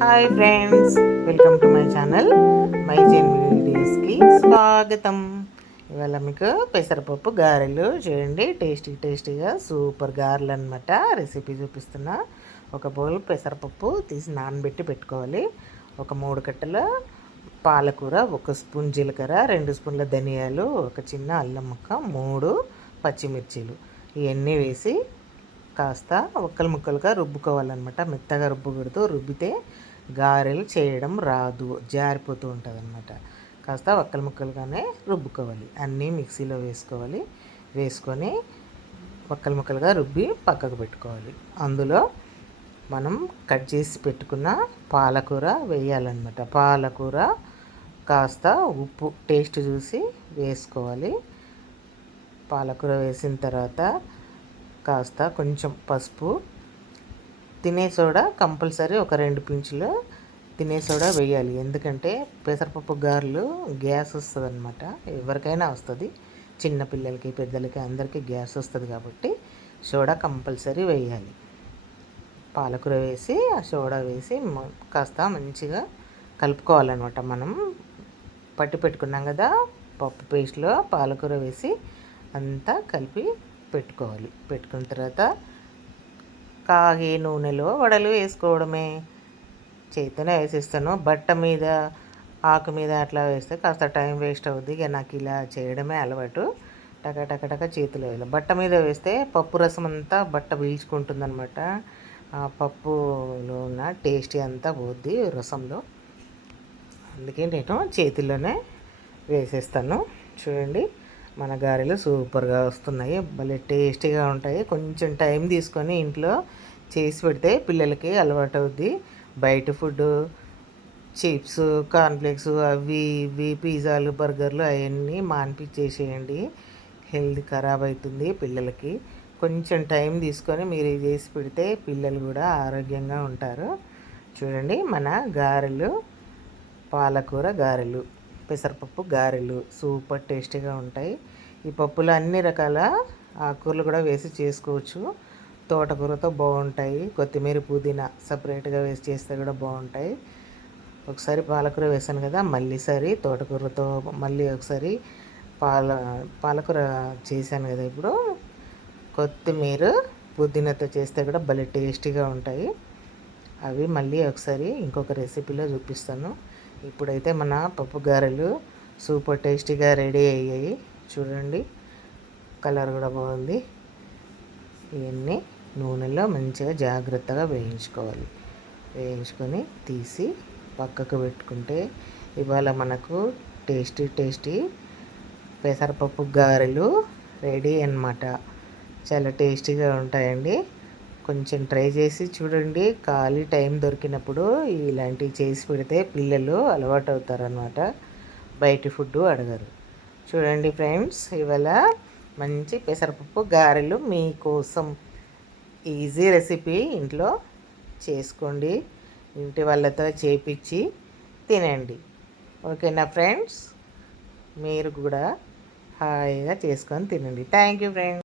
Hi friends, welcome to my channel. My Zen వీడియోస్కి స్వాగతం. ఇవాళ మీకు పెసరపప్పు గారెలు చూడండి, టేస్టీగా సూపర్ గారెలు అనమాట. రెసిపీ చూపిస్తున్నా. ఒక బౌల్ పెసరపప్పు తీసి నానబెట్టి పెట్టుకోవాలి. ఒక 3 కట్టల పాలకూర, 1 స్పూన్ జీలకర్ర, 2 స్పూన్ల ధనియాలు, ఒక చిన్న అల్లం ముక్క, 3 పచ్చిమిర్చీలు ఇవన్నీ వేసి కాస్త ముక్కలుగా రుబ్బుకోవాలన్నమాట. మెత్తగా రుబ్బకూడదు, రుబ్బితే గారెలు చేయడం రాదు, జారిపోతూ ఉంటుంది అన్నమాట. కాస్త ముక్కలుగానే రుబ్బుకోవాలి. అన్నీ మిక్సీలో వేసుకొని ముక్కలుగా రుబ్బి పక్కకు పెట్టుకోవాలి. అందులో మనం కట్ చేసి పెట్టుకున్న పాలకూర వేయాలన్నమాట. పాలకూర కాస్త ఉప్పు టేస్ట్ చూసి వేసుకోవాలి. పాలకూర వేసిన తర్వాత కాస్త కొంచెం పసుపు, తినే సోడా కంపల్సరీ ఒక 2 పించులు తినే సోడా వేయాలి. ఎందుకంటే పెసరపప్పు గారెలు గ్యాస్ వస్తుంది అనమాట. ఎవరికైనా వస్తుంది, చిన్నపిల్లలకి పెద్దలకి అందరికీ గ్యాస్ వస్తుంది కాబట్టి సోడా కంపల్సరీ వేయాలి. పాలకూర వేసి ఆ సోడా వేసి కాస్త మంచిగా కలుపుకోవాలన్నమాట. మనం పట్టి పెట్టుకున్నాం కదా పప్పు పేస్ట్లో, పాలకూర వేసి అంతా కలిపి పెట్టుకున్న తర్వాత కాగే నూనెలో వడలు వేసుకోవడమే. చేతితోనే వేసేస్తాను. బట్ట మీద, ఆకు మీద అట్లా వేస్తే కాస్త టైం వేస్ట్ అవుద్ది. ఇక నాకు ఇలా చేయడమే అలవాటు. టక చేతిలో వేయాలి. బట్ట మీద వేస్తే పప్పు రసం అంతా బట్ట పీల్చుకుంటుందన్నమాట. ఆ పప్పులో ఉన్న టేస్ట్ అంతా పోద్ది రసంలో. అందుకే నేను చేతిలోనే వేసేస్తాను. చూడండి, మన గారెలు సూపర్గా వస్తున్నాయి, భలే టేస్టీగా ఉంటాయి. కొంచెం టైం తీసుకొని ఇంట్లో చేసి పెడితే పిల్లలకి అలవాటు అవుద్ది. బయట ఫుడ్, చిప్స్, కార్న్ఫ్లేక్స్, అవి ఇవి పిజ్జాలు, బర్గర్లు అవన్నీ మాన్పించేసేయండి. హెల్త్ ఖరాబ్ అవుతుంది పిల్లలకి. కొంచెం టైం తీసుకొని మీరు చేసి పెడితే పిల్లలు కూడా ఆరోగ్యంగా ఉంటారు. చూడండి, మన గారెలు, పాలకూర గారెలు, పెసరపప్పు గారెలు సూపర్ టేస్టీగా ఉంటాయి. ఈ పప్పులో అన్ని రకాల ఆకుకూరలు కూడా వేసి చేసుకోవచ్చు. తోటకూరతో బాగుంటాయి. కొత్తిమీర, పుదీనా సపరేట్గా వేసి చేస్తే కూడా బాగుంటాయి. ఒకసారి పాలకూర వేసాను కదా, మళ్ళీసారి తోటకూరతో, మళ్ళీ ఒకసారి పాలకూర చేశాను కదా, ఇప్పుడు కొత్తిమీర, పుదీనాతో చేస్తే కూడా భలే టేస్టీగా ఉంటాయి. అవి మళ్ళీ ఒకసారి ఇంకొక రెసిపీలో చూపిస్తాను. ఇప్పుడైతే మన పప్పు గారెలు సూపర్ టేస్టీగా రెడీ అయ్యాయి. చూడండి, కలర్ కూడా బాగుంది. ఇవన్నీ నూనెలో మంచిగా జాగ్రత్తగా వేయించుకొని తీసి పక్కకు పెట్టుకుంటే ఇవాళ మనకు టేస్టీ పెసరపప్పు గారెలు రెడీ అన్నమాట. చాలా టేస్టీగా ఉంటాయండి. కొంచెం ట్రై చేసి చూడండి. ఖాళీ టైం దొరికినప్పుడు ఇలాంటివి చేసి పెడితే పిల్లలు అలవాటు అవుతారనమాట. బయటి ఫుడ్ అడగరు. చూడండి ఫ్రెండ్స్, ఇవాళ మంచి పెసరపప్పు గారెలు మీకోసం. ఈజీ రెసిపీ, ఇంట్లో చేసుకోండి. ఇంటి వాళ్ళతో చేపించి తినండి. ఓకేనా ఫ్రెండ్స్? మీరు కూడా హాయిగా చేసుకొని తినండి. Thank you friends.